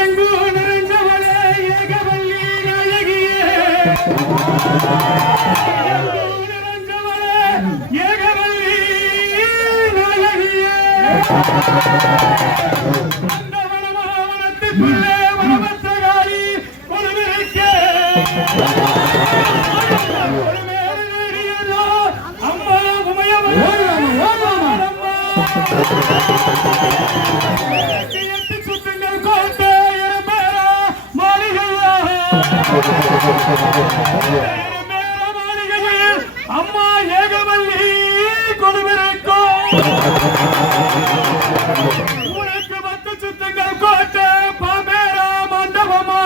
எங்கோ நிறைந்தவளே ஏகவல்லி நாயகியே ஏகவல்லி நாயகியே அந்த வனமாவனத்துக்குள்ளே வனமத்தகாரி கொலுவிருக்கே அம்மா உமையவளே அம்மா ஏகவல்லி கொடுவிருக்கும் உனக்கு 10 சுத்தங்கள் கோட்டை பாமேரா மண்டபமா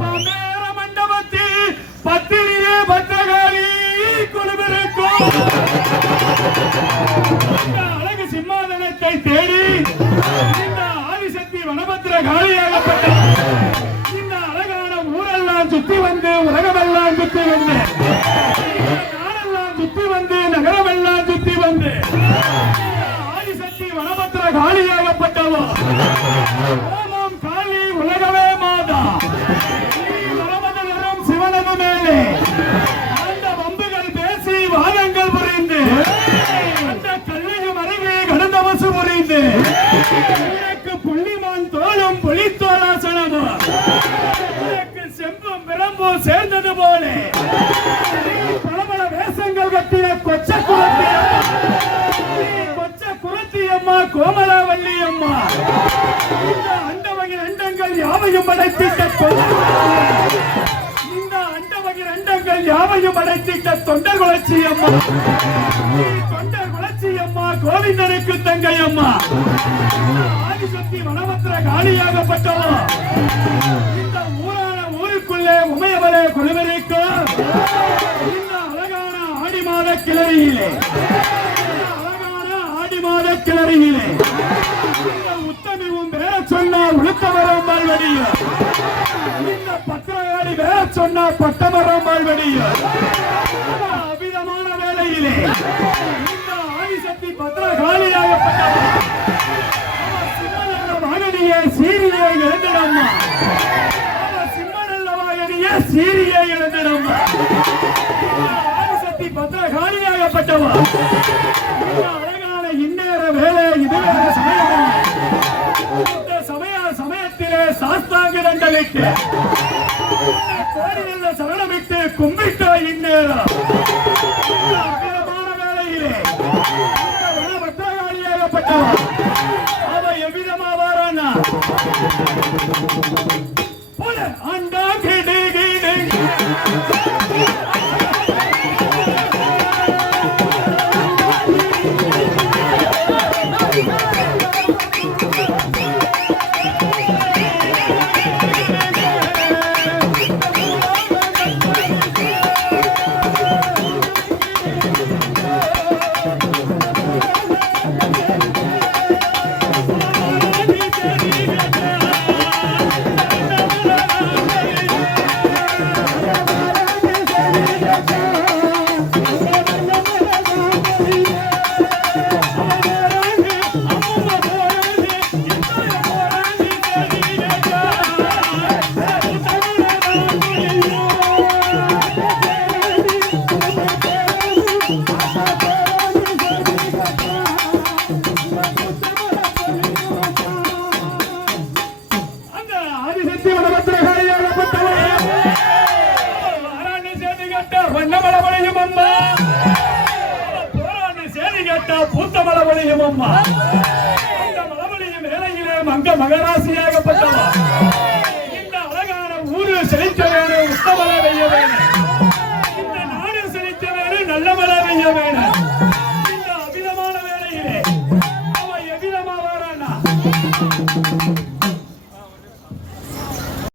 பாமேர மண்டபத்தில் பத்திரியே பத்திரகாளி கொடுவிருக்கும் அழகு சிம்மாதனத்தை தேடி இந்த ஆதிசக்தி வனபத்திரகாளியாகப்பட்ட சுத்தி வந்து உலகமெல்லாம் சுத்தி வந்து நாடெல்லாம் சுத்தி வந்து நகரமெல்லாம் சுத்தி வந்து ஆதிசக்தி வனபத்திர காளியாகப்பட்டவோ ஓமம் காளி உலகமே மாதா வனபத்திரம் சிவனது மேலே அந்த வம்புகள் பேசி வாதங்கள் புரிந்து அந்த கல்லையும் அருகே கடந்தவசு புரிந்து எனக்கு புள்ளிமான் தோளும் புலித்தோலாசனமோ செம்பும் விளம்போ சேர்ந்தது போல பல வேஷங்கள் கட்டிய கொச்ச குரத்தி அம்மா கோமலாவல்லி அம்மா இந்த அண்டவகின் அண்டங்கள் யாவையும் படைத்திட்ட இந்த அண்டவகின் அண்டங்கள் யாவையும் படைத்திட்ட தொண்டர் குலச்சி அம்மா தொண்டர் குலச்சி அம்மா கோவிந்தனுக்கு தங்கை அம்மா ஆதிசக்தி வனபத்திர காளியாகப்பட்டவோ இந்த ஊருக்குள்ளே உமையவளே குழுவிருக்கும் இந்த அழகான ஆடி மாத கிளறியிலே இந்த உத்தமிவும் வேற சொன்னால் உளுத்தமரம் வாழ்வடியும் இந்த பத்திரகாளி வேற சொன்னால் பட்டமரம் வாழ்வடியும் அபிதமான வேளையிலே இந்த ஆதிசக்தி பத்திரகாளியாகப்பட்டவர் மகனியே சீரியை எழுந்திடம்மா சீரியை எழுந்திடம்மா ஆதிசக்தி பத்திரகாளியாகப்பட்டவர் அழகான இந்நேர வேலை இது சமயத்திலே சாஸ்தாங்க தண்டனைக்கு கோரிலில் சரணமிட்டு கும்பிட்ட இந்நேரம் வேளையிலே பத்திரகாளியாகப்பட்டவர் அவ எவ்விதமா வாரானா அண்டா கிடு கிடு மகராசியாகப்பட்டவர் இந்த அழகான ஊரு செழிக்க வேணும், உத்தமல வெய்ய வேணும், இந்த நாடு செழிக்க வேணும், நல்ல மழை பெய்ய வேணும்.